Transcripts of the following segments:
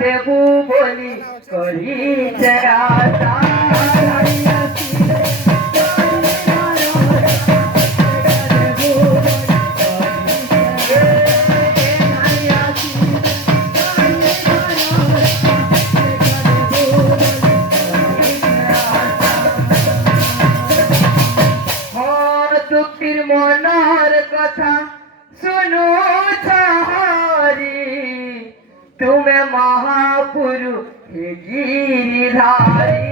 দেবু বলি করিছে আশা দুঃখীর মনের কথা শুনো চাহারি তুমি মহাপুরু হে গিরিধারী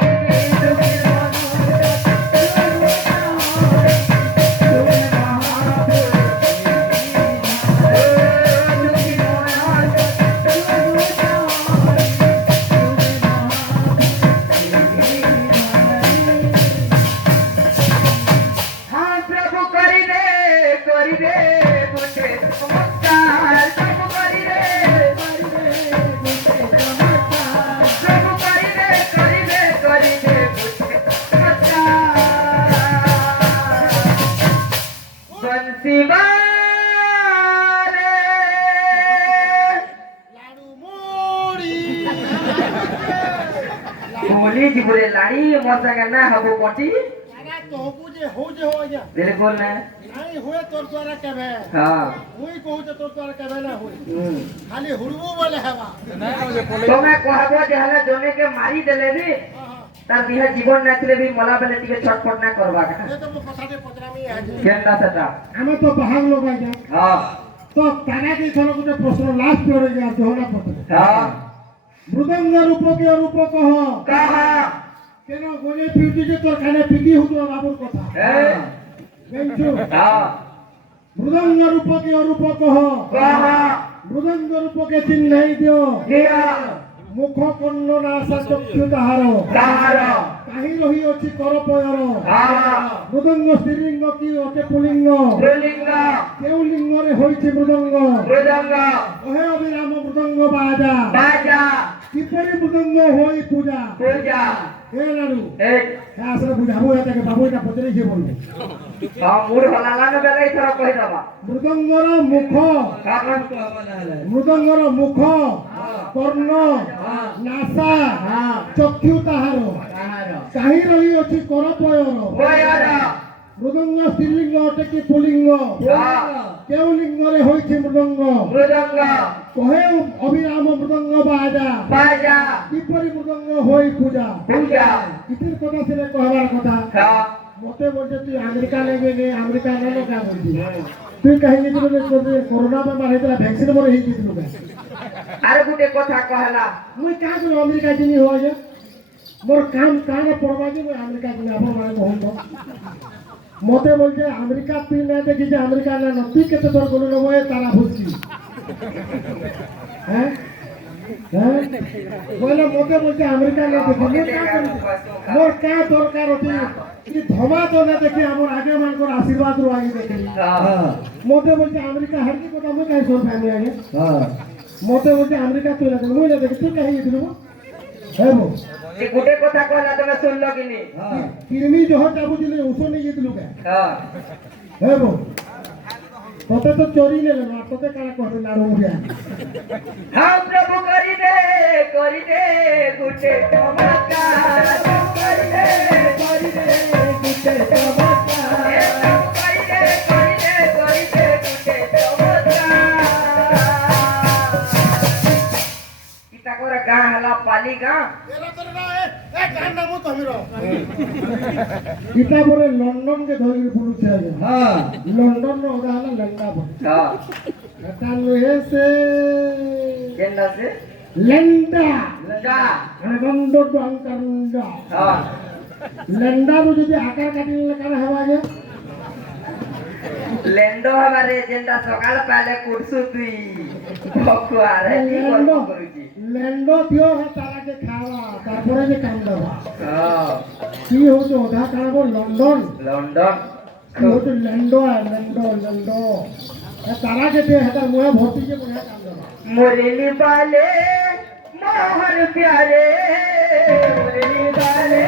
बोली जीवरे लाड़ी मजा करना हबो कोटी आगा तोहकू जे हो आजा बिल्कुल ना नहीं होए तोर द्वारा केबे हां हुई कहू जे तोर द्वारा केबे ना होई खाली हुड़बो बोले हवा तो मैं कहबो जे हला जोने के मारी देले भी तार बिहा जीवन नाथिले भी मला बेले टिके छटपट ना करबा का ये तो कथा दे पचरामी आज केनदा सेटा हमें तो बाहर लोग आजा हां तो तारा के थलो गुटे प्रश्न लास्ट पड़े गया जोना पत्र हां मृदंग रूप के रूप कह केनो गोले फिरती जे तोर खाने पिटी हुतो बाबुर कथा बेंचो मृदंग रूप के रूप कह मृदंग रूप के चिन्ह नहीं दियो मुख कर्ण नासा चक्षु ताहार काहि रही अछि कर पयर मृदंग स्त्रीलिंग की अटे पुलिंग केउ लिंग रे होइछि मृदंग ओहे अभिराम मृदंग बाजा किपरि मृदंग होई पूजा हे लाडू हे आसरे बुझाबो एटा के बाबू एटा पचरे जे बोलबो हां मूड हलाला न बेले इथरा कहि दबा मृदंगर मुख कर्ण नासा चक्षु ताहार काहि रही अछि कर पयर मृदंग स्त्रीलिंग अटे कि पुलिंग केउ लिंग रे होइछि मृदंग कहे अभिराम मृदंग बाजा किपरि मृदंग होई पूजा कितिर कथा सिले कहबार कथा मते बोलते तू अमेरिका लेगे अमेरिका न का बोलती तू कहि जे कोरोना बेमार हेतला वैक्सीन मोर हेइ दिलु का अरे गुटे कथा कहला मुई का को अमेरिका जिनी हो जे मोर काम काने पड़बा जे मुई अमेरिका जिनी अपन माने कहूं मते बोलते अमेरिका तू ना देखि जे अमेरिका ना नती केते तोर गोलु न होए तारा भुसकी हैं बोले मते बोलते अमेरिका ना देखि मोर का दरकार होती कि धमा तो ना देखि हमर आगे मान को आशीर्वाद रो आगे देखि मते बोलते अमेरिका हर की कोता में काई सोर फैमिली आगे मते बोलते अमेरिका तू ना मुई ना देखि तू कहि दिलु हेबो ए गुटे कथा कहला तमे सुनलो कि नी किरमी जोहर टाबू दिले उसो नहीं जितलु का हेबो तोते तो चोरी ले लेना तोते काला कहते लाडू मुझे हाँ प्रभु करी दे गुटे चमत्कार करी दे गुटे चमत्कार करी दे गुटे चमत्कार किता कोरा गां हला पाली गां एला तोरे ना ए गां नाम तो हिरो किता बोले लंदन के धोरी पुरुष है हां लंदन नो उदाहरण लंडा हां कान से केंदा से लंडा लंडो तो अंकरंडा हां लंडा तो যদি আকার কাটিলে কারা হবা যে लेंडो हमारे जेंदा सकाल पहले कुर्सु तुई भकुआ रे की करबो करूची लेंडो दियो है तारा के खावा तारपरे जे काम दबा हां की हो तो ओधा खाबो लंदन हो तो लेंडो है लेंडो ए तारा के दे हता मोया भर्ती के मोया काम दबा मोरेली वाले मोहन प्यारे मोरेली वाले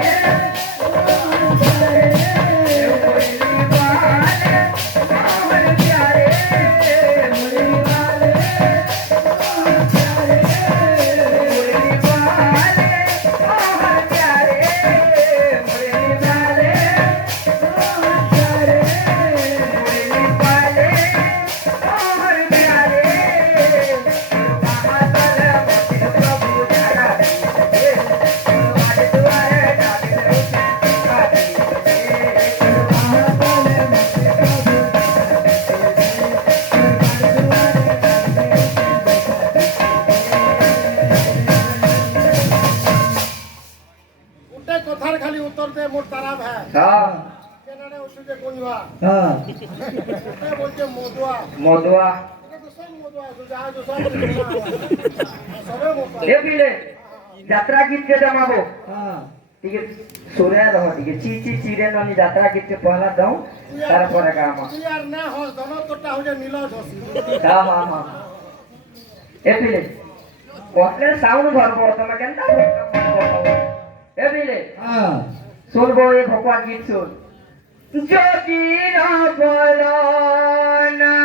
হ্যাঁ কেনারে উঠে কোনবা হ্যাঁ এটা বলছে মদুয়া মদুয়া এটা তো সব মদুয়া আছে যা আছে সব সবে মদুয়া এ পিলে যাত্রা গীত কে জমাবো হ্যাঁ ଟିକେ ସୁରେ ରହ ଟିକେ ଚି ଚି ଚିରେ ନନି ଯାତ୍ରା ଗୀତ ପହଲା ଦଉ ତାରପରେ କାମ তুই আর না হস দন তোটা হইছে নীল ধসি ହଁ ହଁ ହଁ ଏ ପିଲେ କହିଲେ ସାଉଣ୍ଡ ଭରବ ତମେ କେନ୍ତା ଏ ପିଲେ হ্যাঁ শুনবো এ ভকুৱা গীত শুন যদি না বল না